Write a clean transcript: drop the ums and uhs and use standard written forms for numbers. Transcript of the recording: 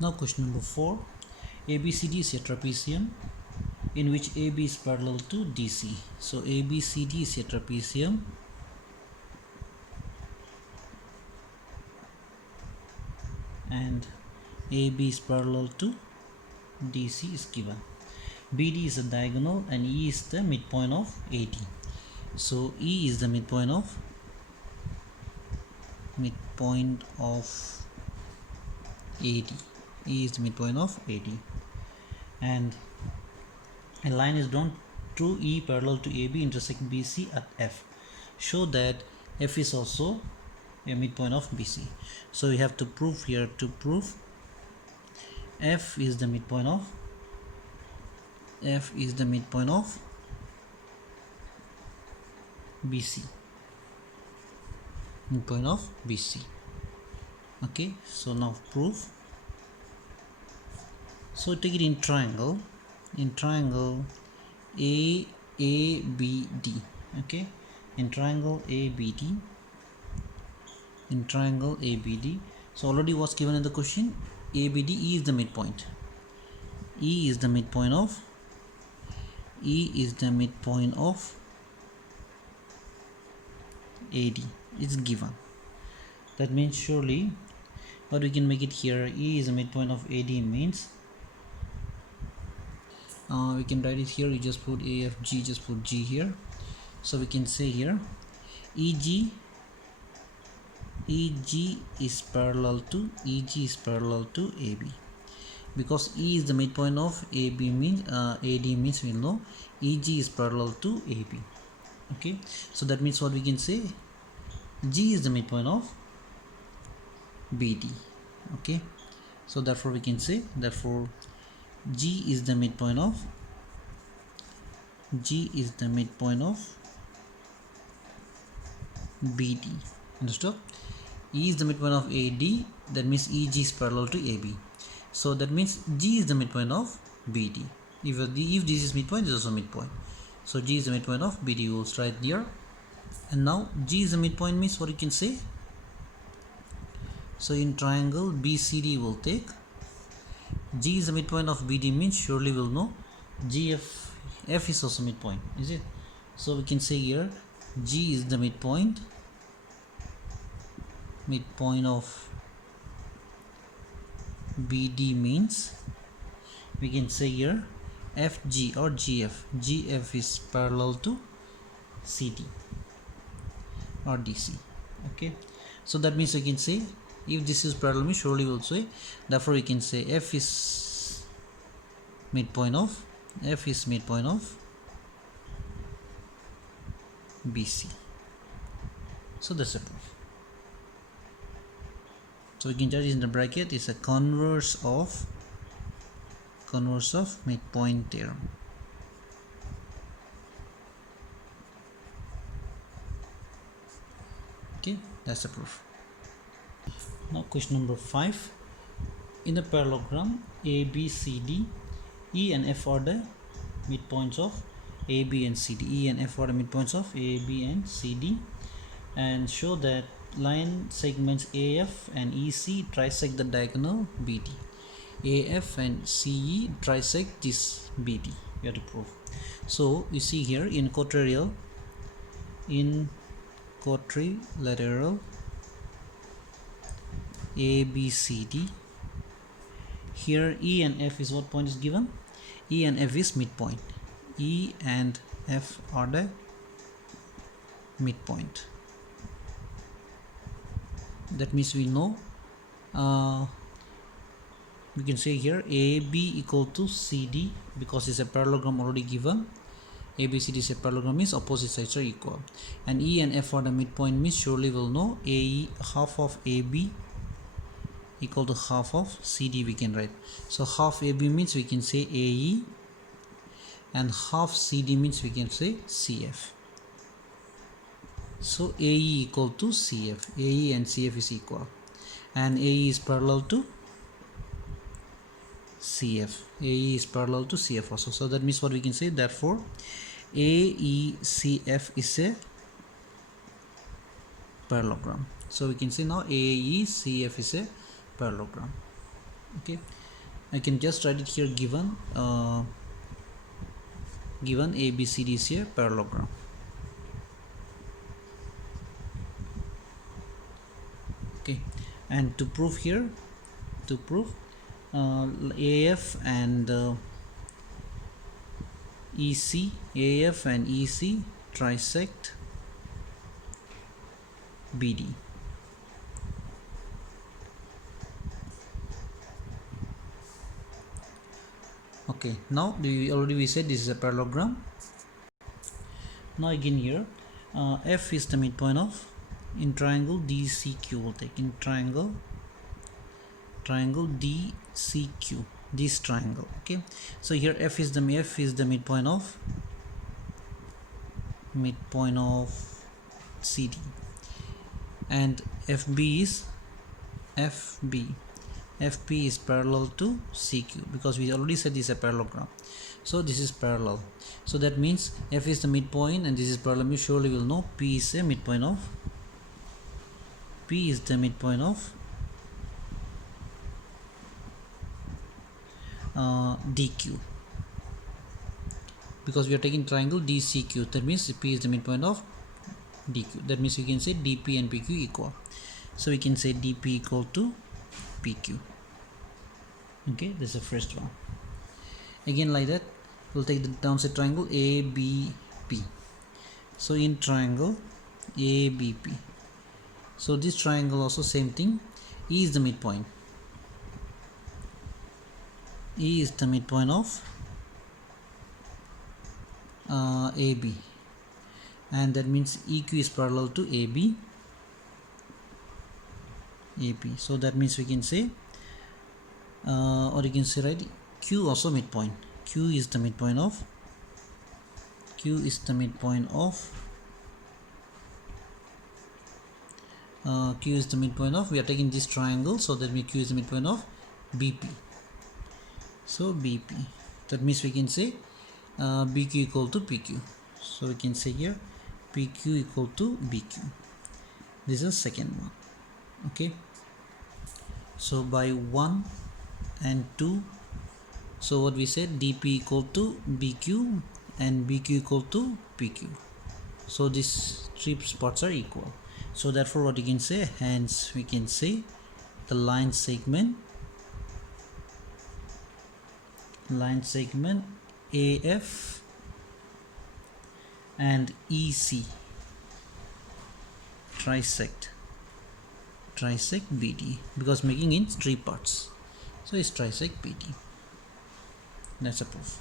Now question number 4. ABCD is a trapezium in which AB is parallel to DC. So ABCD is a trapezium and AB is parallel to DC is given. BD is a diagonal and E is the midpoint of AD. So E is the midpoint of AD. E is the midpoint of AD. And a line is drawn through E parallel to AB intersect BC at F. Show that F is also a midpoint of BC. So we have to prove here, to prove F is the midpoint of BC. Midpoint of BC. Okay, so now prove. So take it in triangle. In triangle ABD. Okay, in triangle ABD. In triangle ABD. So already what's given in the question? ABD, E is the midpoint. E is the midpoint of AD. It's given. That means surely what we can make it here, E is the midpoint of AD means we can write it here. You just put AFG, just put G here. So we can say here EG is parallel to AB. Because E is the midpoint of AB means AD means we know EG is parallel to AB. Okay, so that means what we can say, G is the midpoint of BD. Okay, so therefore we can say, therefore G is the midpoint of BD. Understood? E is the midpoint of AD, that means EG is parallel to AB. So that means G is the midpoint of BD. If this is midpoint, this is also midpoint. So G is the midpoint of BD. We will write here. And now G is the midpoint means what you can say. So in triangle BCD will take G is the midpoint of BD means surely we'll know F is also midpoint, is it? So we can say here G is the midpoint of BD means we can say here FG or GF is parallel to CD or DC. Okay, so that means we can say if this is parallel means surely we'll say, therefore we can say F is midpoint of BC. So that's the proof. So we can judge in the bracket is a converse of midpoint theorem. Okay, that's the proof. Now question number 5. In the parallelogram ABCD, E and F are the midpoints of AB and CD. E and F are the midpoints of AB and CD, and show that line segments AF and EC trisect the diagonal BD. AF and CE trisect this BD. You have to prove. So you see here in quadrilateral ABCD, here E and F is what point is given? E and F is midpoint. E and F are the midpoint. That means we know we can say here AB equal to CD because it's a parallelogram already given. ABCD is a parallelogram means opposite sides are equal, and E and F are the midpoint means surely we'll know AE half of AB equal to half of CD we can write. So half AB means we can say AE, and half CD means we can say CF. So AE equal to CF. AE and CF is equal, and AE is parallel to CF. AE is parallel to CF also. So that means what we can say, therefore AECF is a parallelogram. So we can say now AECF is a parallelogram. Okay, I can just write it here, given given ABCD is a parallelogram. Okay, and to prove here, to prove AF and AF and EC trisect BD. Okay, now we said this is a parallelogram. Now again here, F is the midpoint of, in triangle DCQ, we'll take in triangle DCQ, this triangle. Okay, so here F is the midpoint of CD, and FB is parallel to CQ, because we already said this is a parallelogram. So this is parallel, so that means F is the midpoint and this is parallel. You surely will know P is the midpoint of DQ, because we are taking triangle DCQ. That means P is the midpoint of DQ. That means we can say DP and PQ equal. So we can say DP equal to PQ. Okay, this is the first one. Again like that, we'll take the downside triangle ABP. So in triangle ABP, so this triangle also same thing. E is the midpoint. E is the midpoint of AB, and that means EQ is parallel to AB. So that means we can say, or you can say, right, Q also midpoint. Q is the midpoint of we are taking this triangle, so that means Q is the midpoint of BP. So BP, that means we can say BQ equal to PQ. So we can say here PQ equal to BQ. This is second one. Okay, so by 1 and 2, so what we said, DP equal to BQ and BQ equal to PQ. So these three spots are equal. So therefore what you can say, hence we can say the line segment AF and EC trisect BD, because making in three parts, so it's trisect BD. That's a proof.